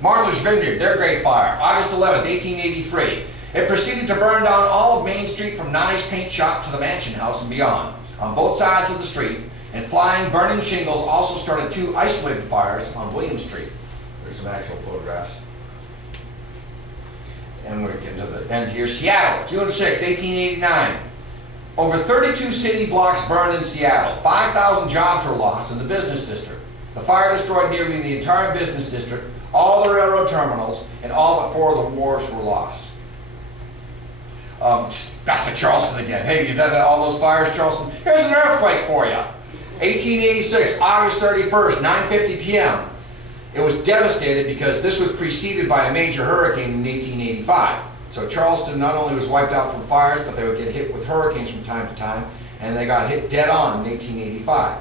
Martha's Vineyard, their great fire, August 11th, 1883. It proceeded to burn down all of Main Street from Nye's paint shop to the Mansion House and beyond, on both sides of the street, and flying, burning shingles also started 2 isolated fires on William Street. There's some actual photographs. And we're getting to the end here. Seattle, June 6, 1889. Over 32 city blocks burned in Seattle. 5,000 jobs were lost in the business district. The fire destroyed nearly the entire business district, all the railroad terminals, and all but 4 of the wharves were lost. Back to Charleston again. Hey, you've had all those fires, Charleston? Here's an earthquake for you. 1886, August 31st, 9:50 p.m. It was devastated because this was preceded by a major hurricane in 1885. So Charleston not only was wiped out from fires, but they would get hit with hurricanes from time to time, and they got hit dead on in 1885.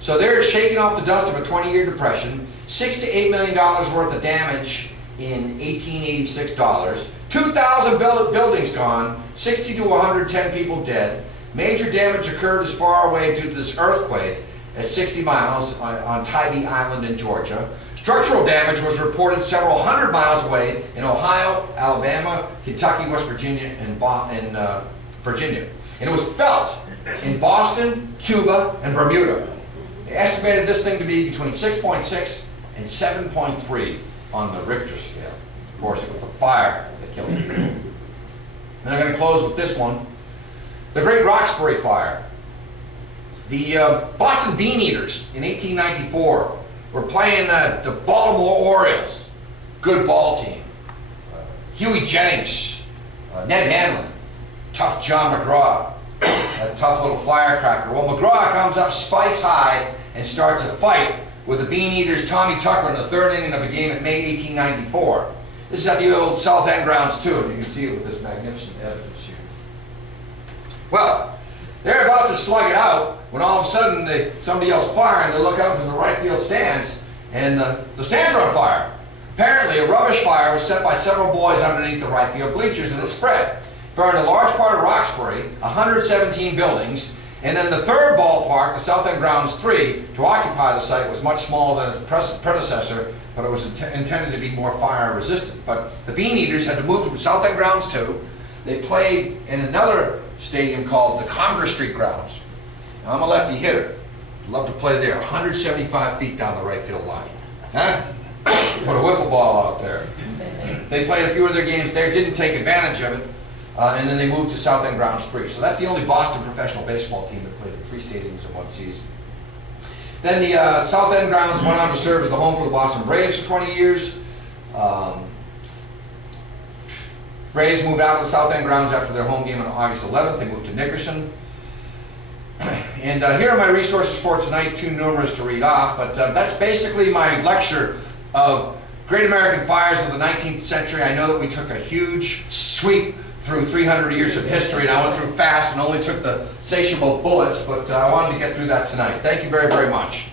So they're shaking off the dust of a 20-year depression, $6 to $8 million worth of damage in 1886 dollars, 2,000 buildings gone, 60 to 110 people dead. Major damage occurred as far away due to this earthquake as 60 miles on Tybee Island in Georgia. Structural damage was reported several hundred miles away in Ohio, Alabama, Kentucky, West Virginia, and Virginia. And it was felt in Boston, Cuba, and Bermuda. They estimated this thing to be between 6.6 and 7.3 on the Richter scale. Of course, it was the fire that killed people. And I'm going to close with this one. The Great Roxbury Fire. The Boston Bean Eaters in 1894 were playing the Baltimore Orioles. Good ball team. Huey Jennings, Ned Hanlon, tough John McGraw, a tough little firecracker. Well, McGraw comes up spikes high and starts a fight with the Bean Eaters' Tommy Tucker in the 3rd inning of a game in May 1894. This is at the old South End grounds too, and you can see it with this magnificent edifice here. Well, they're about to slug it out when all of a sudden somebody else firing. They look out to the right field stands, and the stands are on fire. Apparently, a rubbish fire was set by several boys underneath the right field bleachers, and it spread. Burned a large part of Roxbury, 117 buildings, and then the 3rd ballpark, the South End Grounds 3, to occupy the site was much smaller than its predecessor, but it was intended to be more fire resistant. But the Bean Eaters had to move from South End Grounds 2. They played in another stadium called the Congress Street Grounds. Now, I'm a lefty hitter. Love to play there, 175 feet down the right field line. Huh? Put a wiffle ball out there. They played a few of their games there, didn't take advantage of it, and then they moved to South End Grounds 3. So that's the only Boston professional baseball team that played in 3 stadiums in one season. Then the South End Grounds went on to serve as the home for the Boston Braves for 20 years. Braves moved out of the South End Grounds after their home game on August 11th. They moved to Nickerson. And here are my resources for tonight, too numerous to read off, but that's basically my lecture of Great American Fires of the 19th century. I know that we took a huge sweep through 300 years of history, and I went through fast and only took the satiable bullets, but I wanted to get through that tonight. Thank you very, very much.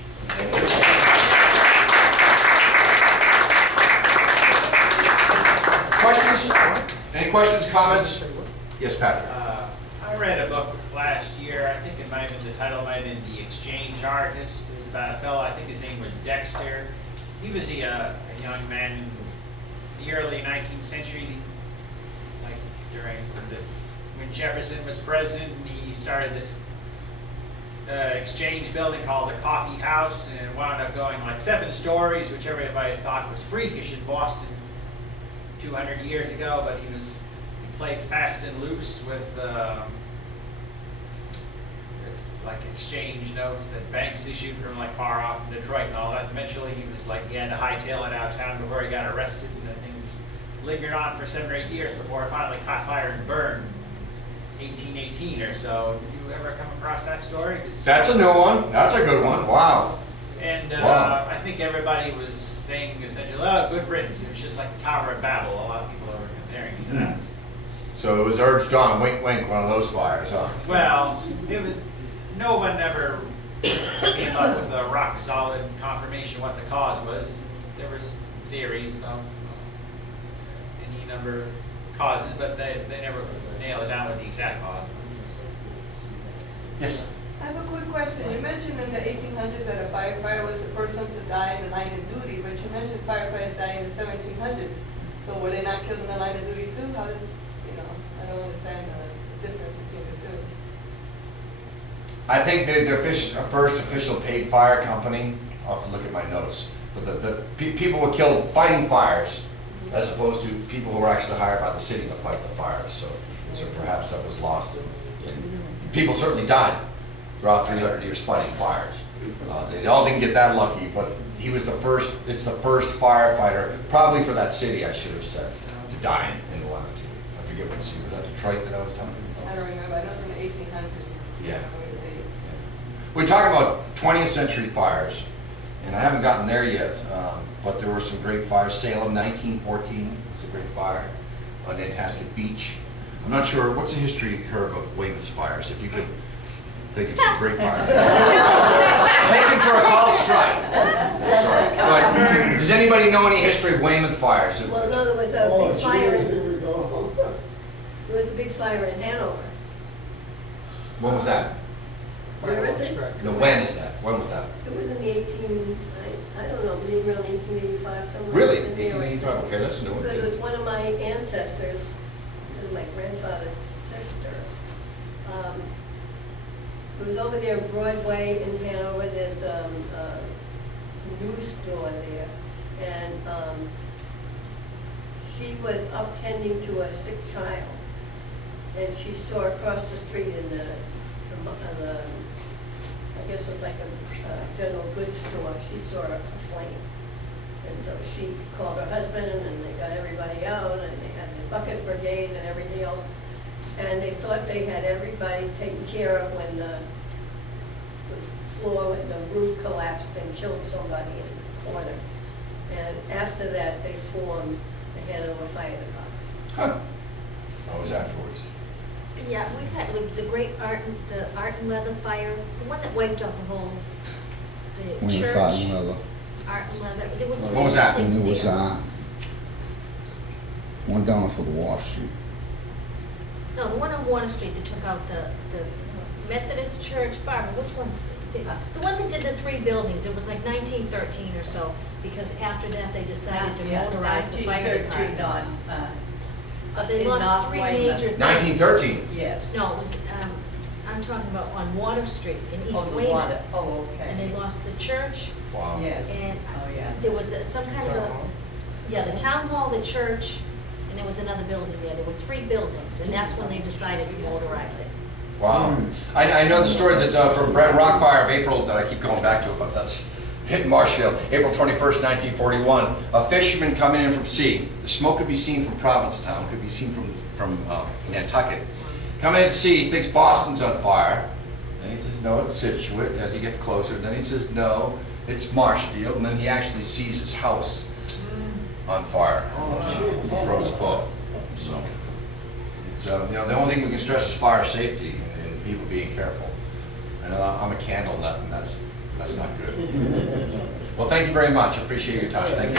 Questions? Any questions, comments? Yes, Patrick. I read a book last year. I think it might have been, the title might have been The Exchange Artist. It was about a fellow, I think his name was Dexter. He was a young man in the early 19th century, like when Jefferson was president. He started this exchange building called the Coffee House, and it wound up going like 7 stories, which everybody thought was freakish in Boston 200 years ago, but he played fast and loose with like exchange notes that banks issued from like far off in Detroit and all that. Eventually he had to hightail it out of town before he got arrested, and the thing lingered on for 7 or 8 years before it finally caught fire and burned 1818 or so. Did you ever come across that story? That's a new one. That's a good one. Wow. And Wow. I think everybody was saying essentially, oh, good riddance. It was just like the Tower of Babel. A lot of people were comparing it to that. So it was urged on, wink, wink, one of those fires, huh? Well, no one ever came up with a rock-solid confirmation of what the cause was. There was theories about any number of causes, but they never nailed it down with the exact cause. Yes. I have a quick question. You mentioned in the 1800s that a firefighter was the first one to die in the line of duty, but you mentioned firefighters died in the 1700s. So were they not killed in the line of duty too? How did, I don't understand the difference between the two. I think the first official paid fire company, I'll have to look at my notes, but the people were killed fighting fires as opposed to people who were actually hired by the city to fight the fires. So perhaps that was lost. People certainly died throughout 300 years fighting fires. They all didn't get that lucky, but he was the first, it's the first firefighter, probably for that city, I should have said, to die in the line of duty. I forget what city, was that Detroit that I was talking about? I don't remember. I know in the 1800s. Yeah. We're talking about 20th century fires, and I haven't gotten there yet, but there were some great fires. Salem, 1914 was a great fire on Nantasket Beach. I'm not sure, what's the history, Herb, of Weymouth's fires, if you could think of some great fires. Taken for a call strike. Sorry. But does anybody know any history of Weymouth fires? Well, no, there was a big fire there was a big fire in Hanover. When was that? Where is it? No, when is that? When was that? It was in the I don't know, maybe around 1885, somewhere. Really? in there. 1885? Okay, that's a new one. Because it was one of my ancestors, it was my grandfather's sister. It was over there Broadway in Hanover, there's a news store there. And she was up tending to a sick child. And she saw across the street in the I guess it was like a general goods store, she saw a flame. And so she called her husband and they got everybody out and they had the bucket brigade and everything else. And they thought they had everybody taken care of when the floor, when the roof collapsed and killed somebody in the corner. And after that, they formed the Hanover Fire Department. Huh. What was afterwards? Yeah, we've had with the great art and leather fire, the one that wiped out the whole, the When church. the fire and leather. Art and leather. There were three What was that? things And it was there. one down for the Wharf Street. No, the one on Water Street that took out the Methodist Church, Barbara, which one's? The one that did the three buildings, it was like 1913 or so, because after that they decided to motorize the fire departments. But they in lost North three Weymouth. major. 1913. Yes. No, it was, I'm talking about on Water Street in East Oh, the Weymouth. water, oh, And they okay. lost the church, Wow. Yes, and oh, yeah. there was some kind of a, yeah, the town hall, the church, and there was another building there. There were three buildings, and that's when they decided to motorize it. Wow. I know the story that from Brent Rock Fire of April that I keep going back to, but that's hit Marshfield, April 21st, 1941. A fisherman coming in from sea. The smoke could be seen from Provincetown, could be seen from Nantucket. Coming in to sea, he thinks Boston's on fire. Then he says, no, it's Situate, as he gets closer. Then he says, no, it's Marshfield. And then he actually sees his house on fire. Froze both. So, it's, the only thing we can stress is fire safety and people being careful. And I'm a candle nut, and that's not good. Well, thank you very much. I appreciate your time. Thank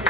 you.